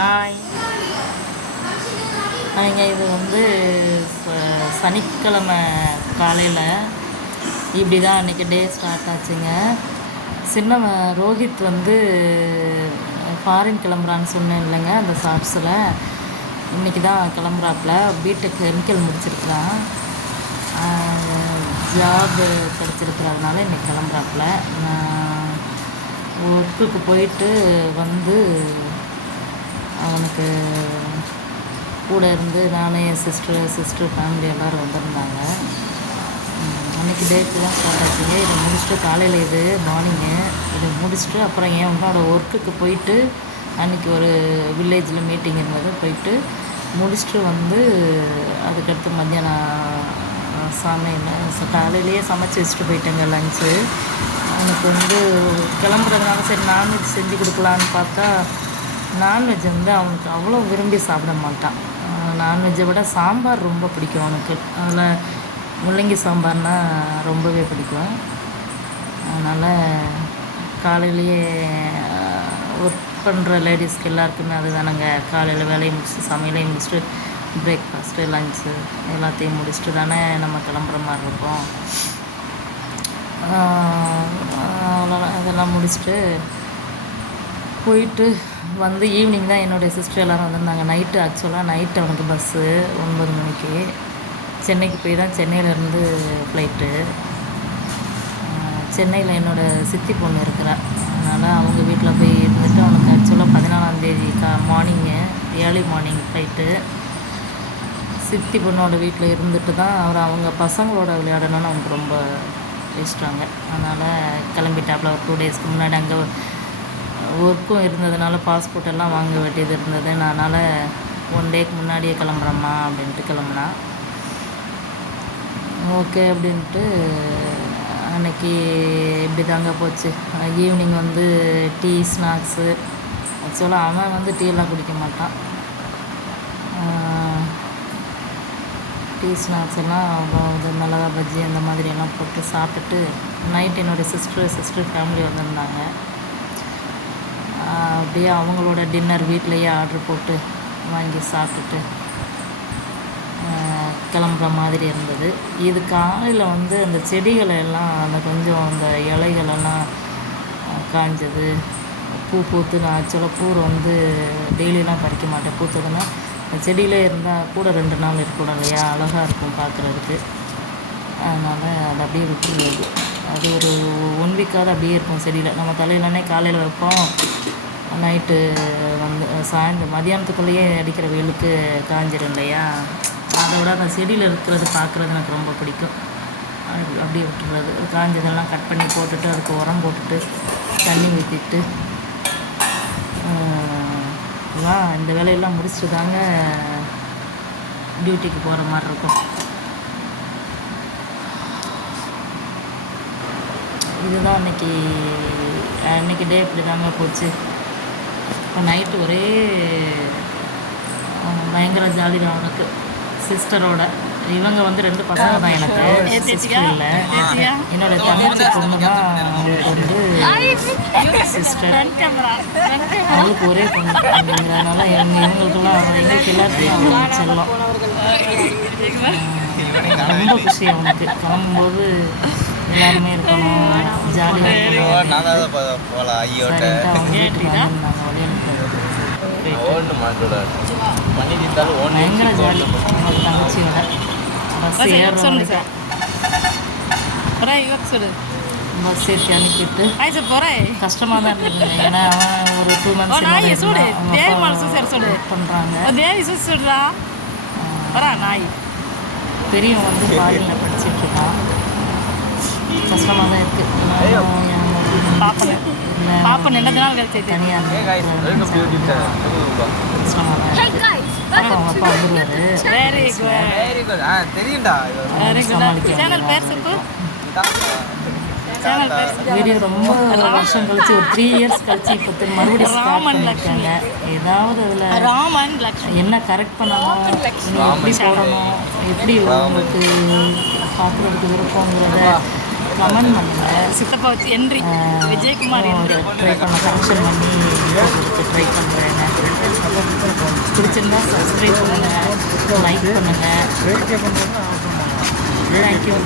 Hi. இது வந்து சனிக்கிழமை காலையில் இப்படி தான் அன்றைக்கி டே ஸ்டார்ட் ஆச்சுங்க. சின்னவன் ரோஹித் வந்து ஃபாரின் கிளம்புறான்னு சொன்னேன் இல்லைங்க, அந்த ஷார்ட்ஸில் இன்றைக்கி தான் கிளம்புறாப்புல. பிடெக் கெமிக்கல் முடிச்சிருக்கிறான், ஜாப் கிடச்சிருக்கிறதுனால இன்றைக்கி கிளம்புறாப்புல. ஒர்க்குக்கு போயிட்டு வந்து அவனுக்கு கூட இருந்து நானே என் சிஸ்டர் ஃபேமிலி எல்லோரும் வந்திருந்தாங்க. அன்றைக்கி டேட்டு தான் ஸ்டார்ட் ஆச்சுங்க. இதை முடிச்சுட்டு காலையில் இது மார்னிங்கு இதை முடிச்சுட்டு அப்புறம் என் உன்னோட ஒர்க்குக்கு போயிட்டு அன்றைக்கி ஒரு வில்லேஜில் மீட்டிங் இருந்தது, போயிட்டு முடிச்சுட்டு வந்து அதுக்கடுத்து மத்தியானம் சமையல் காலையிலேயே சமைச்சி வச்சுட்டு போயிட்டேங்க லஞ்சு. எனக்கு வந்து கிளம்புறதுனால சரி நான்வெஜ் செஞ்சு கொடுக்கலான்னு பார்த்தா நான்வெஜ் வந்து அவனுக்கு அவ்வளோ விரும்பி சாப்பிட மாட்டான். நான்வெஜ்ஜை விட சாம்பார் ரொம்ப பிடிக்கும் அவனுக்கு. அதில் முள்ளங்கி சாம்பார்னால் ரொம்பவே பிடிக்கும். அதனால் காலையிலேயே ஒர்க் பண்ணுற லேடிஸ்க்கு எல்லாருக்குமே அது தானேங்க, காலையில் வேலையை முடிச்சுட்டு சமையலையும் முடிச்சுட்டு பிரேக்ஃபாஸ்ட்டு லஞ்சு எல்லாத்தையும் முடிச்சுட்டு தானே நம்ம கிளம்புற மாதிரி இருக்கும். அவ்வளோதான். அதெல்லாம் முடிச்சுட்டு போயிட்டு வந்து ஈவினிங் தான் என்னுடைய சிஸ்டர் எல்லோரும் வந்திருந்தாங்க. நைட்டு அவனுக்கு பஸ்ஸு 9 மணிக்கு சென்னைக்கு போய் தான் சென்னையிலேருந்து ஃப்ளைட்டு. சென்னையில் என்னோடய சித்தி பொண்ணு இருக்கிறாள், அதனால் அவங்க வீட்டில் போய் இருந்துட்டு அவனுக்கு ஆக்சுவலாக 14ஆந்தேதி மார்னிங்கு ஏர்லி மார்னிங் ஃப்ளைட்டு. சித்தி பொண்ணோட வீட்டில் இருந்துட்டு தான் அவங்க பசங்களோட விளையாடணும்னு அவனுக்கு ரொம்ப இஷ்டங்க. அதனால் கிளம்பிட்டாப்புல. ஒரு 2 டேஸ்க்கு முன்னாடி அங்கே ஒர்க்கும் இருந்ததுனால பாஸ்போர்ட் எல்லாம் வாங்க வேண்டியது இருந்தது. அதனால் 1 டேக்கு முன்னாடியே கிளம்புறம்மா அப்படின்ட்டு கிளம்புனா. ஓகே அப்படின்ட்டு அன்றைக்கி இப்படி தாங்க போச்சு. ஈவினிங் வந்து டீ ஸ்நாக்ஸு. ஆக்சுவலாக அவன் வந்து டீயெல்லாம் குடிக்க மாட்டான். டீ ஸ்நாக்ஸ் எல்லாம் இது மிளகா பஜ்ஜி அந்த மாதிரியெல்லாம் போட்டு சாப்பிட்டுட்டு நைட் என்னோடய சிஸ்டர் ஃபேமிலி வந்திருந்தாங்க. அப்படியே அவங்களோட டின்னர் வீட்லேயே ஆர்டர் போட்டு வாங்கி சாப்பிட்டுட்டு கிளம்புற மாதிரி இருந்தது. இது காலையில் வந்து அந்த செடிகளை எல்லாம் அந்த கொஞ்சம் அந்த இலைகளெல்லாம் காஞ்சது, பூ பூத்து. நான் ஆக்சுவலாக பூ வந்து டெய்லியெலாம் பறிக்க மாட்டேன். பூத்ததுன்னா செடியிலே இருந்தால் கூட 2 நாள் இருக்கக்கூடாது இல்லையா, அழகாக இருக்கும் பார்க்குறதுக்கு. அதனால் அதை அப்படியே விட்டுருவது. அது ஒரு 1 வீக்காவது அப்படியே இருக்கும் செடியில். நம்ம தலையிலனே காலையில் வைப்போம், நைட்டு வந்து சாயந்தரம் மதியானத்துக்குள்ளேயே அடிக்கிற வெயிலுக்கு காஞ்சிடும் இல்லையா. அதை விட அந்த செடியில் இருக்கிறது பார்க்குறது எனக்கு ரொம்ப பிடிக்கும். அப்படியே விட்டுறது. காஞ்சதெல்லாம் கட் பண்ணி போட்டுட்டு அதுக்கு உரம் போட்டுட்டு தண்ணி ஊற்றிட்டு இந்த வேலையெல்லாம் முடிச்சுட்டு தாங்க டியூட்டிக்கு போகிற மாதிரி இருக்கும். இதுதான் அன்றைக்கி டே இப்படி தாங்க போச்சு. இப்போ நைட்டு ஒரே பயங்கர ஜாலி தான் அவனுக்கு சிஸ்டரோட. இவங்க வந்து 2 பசங்க தான் எனக்கு, சிஸ்டர் இல்லை. என்னோட தங்கச்சி பொண்ணு தான் அவங்களுக்கு வந்து சிஸ்டர். அவங்களுக்கு ஒரே பொண்ணு அப்படிங்கிறதுனால இவங்களுக்கெல்லாம் எங்களுக்கு எல்லாருக்கும் செல்லம். ரொம்ப குஷி அவனுக்கு. கிளம்பும்போது எல்லாருமே இருக்கணும், ஜாலியாக இருக்கணும். அவங்க வீட்டுக்கு பயங்கர ஜாலி. அவங்களுக்கு தங்கச்சியோட பஸ் ஏற்றி அனுப்பிட்டு கஷ்டமாக தான் இருந்தது. ஏன்னா அவன் ஒரு 2 months பண்ணுறாங்க. பெரியவன் வந்து ஃபாரினில் படிச்சுட்டு இருக்கான். கஷ்டமாக தான் இருக்குது. வீடியோ ரொம்ப வருஷம் கழிச்சு ஒரு 3 years கழிச்சு இப்போ மறுபடியும் இருக்காங்க. ஏதாவது அதில் என்ன கரெக்ட் பண்ணணும், எப்படி போடணும், எப்படி உங்களுக்கு பார்க்குறதுக்கு விருப்பங்கிறத கமெண்ட் பண்ணுங்கள். சித்தப்பா வச்சு என்ட்ரி விஜயகுமார் ட்ரை பண்ண ஃபங்க்ஷன் பண்ணி ட்ரை பண்ணுறேன். பிடிச்சிருந்தா சப்ஸ்கிரைப் பண்ணுங்கள், லைக் பண்ணுங்கள். தேங்க்யூ.